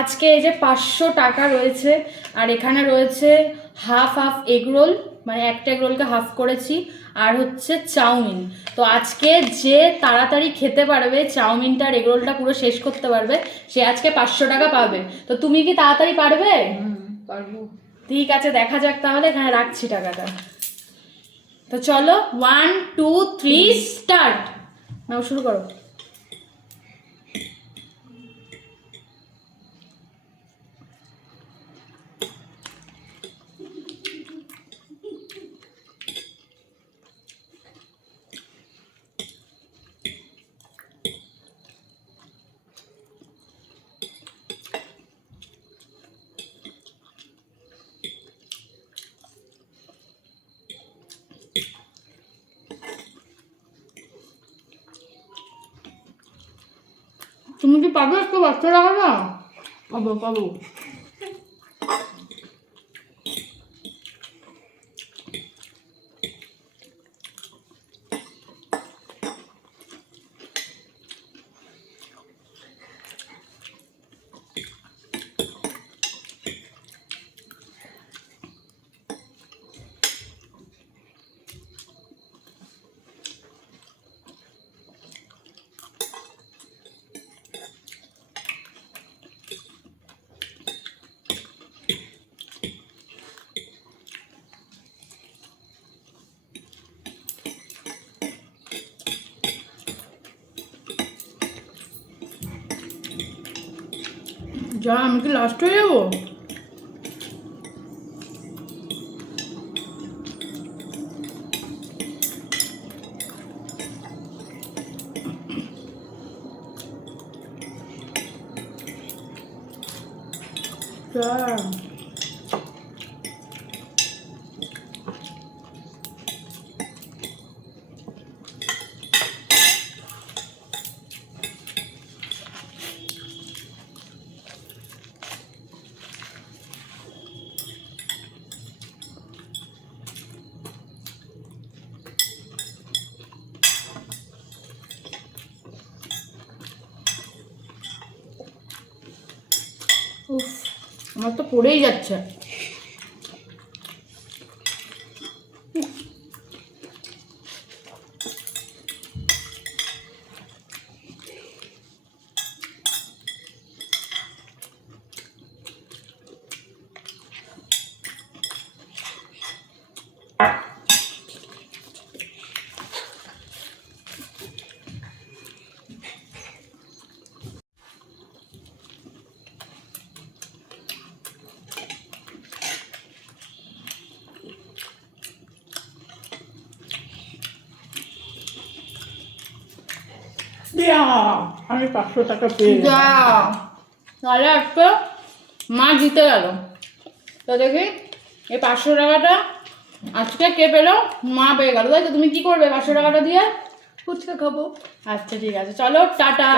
আজকে এই যে 500 টাকা রয়েছে, আর এখানে রয়েছে হাফ এগ রোল, মানে একটা এগ রোলকে হাফ করেছি, আর হচ্ছে চাউমিন। তো আজকে যে তাড়াতাড়ি খেতে পারবে, চাউমিনটা আর এগ রোলটা পুরো শেষ করতে পারবে, সে আজকে 500 টাকা পাবে। তো তুমি কি তাড়াতাড়ি পারবে? পারবো। ঠিক আছে, দেখা যাক তাহলে। এখানে রাখছি টাকাটা। তো চলো 1 2 3 স্টার্ট। নাও শুরু করো। তুমি কি পাবে একটু 500 টাকাটা? পাবো পাবো। যা, আমি কি লাস্ট হয়ে যাবো? যা। উফ, আমার তো পড়েই যাচ্ছে। আমি 500 টাকা পেয়ে যা, তাহলে একটা মা জিতে গেল। তো দেখি এই 500 টাকাটা আজকে কে পেলো? মা পেয়ে গেল, তাই তো? তুমি কি করবে 500 টাকাটা দিয়ে? ফুচকা খাবো। আচ্ছা ঠিক আছে, চলো টাটা।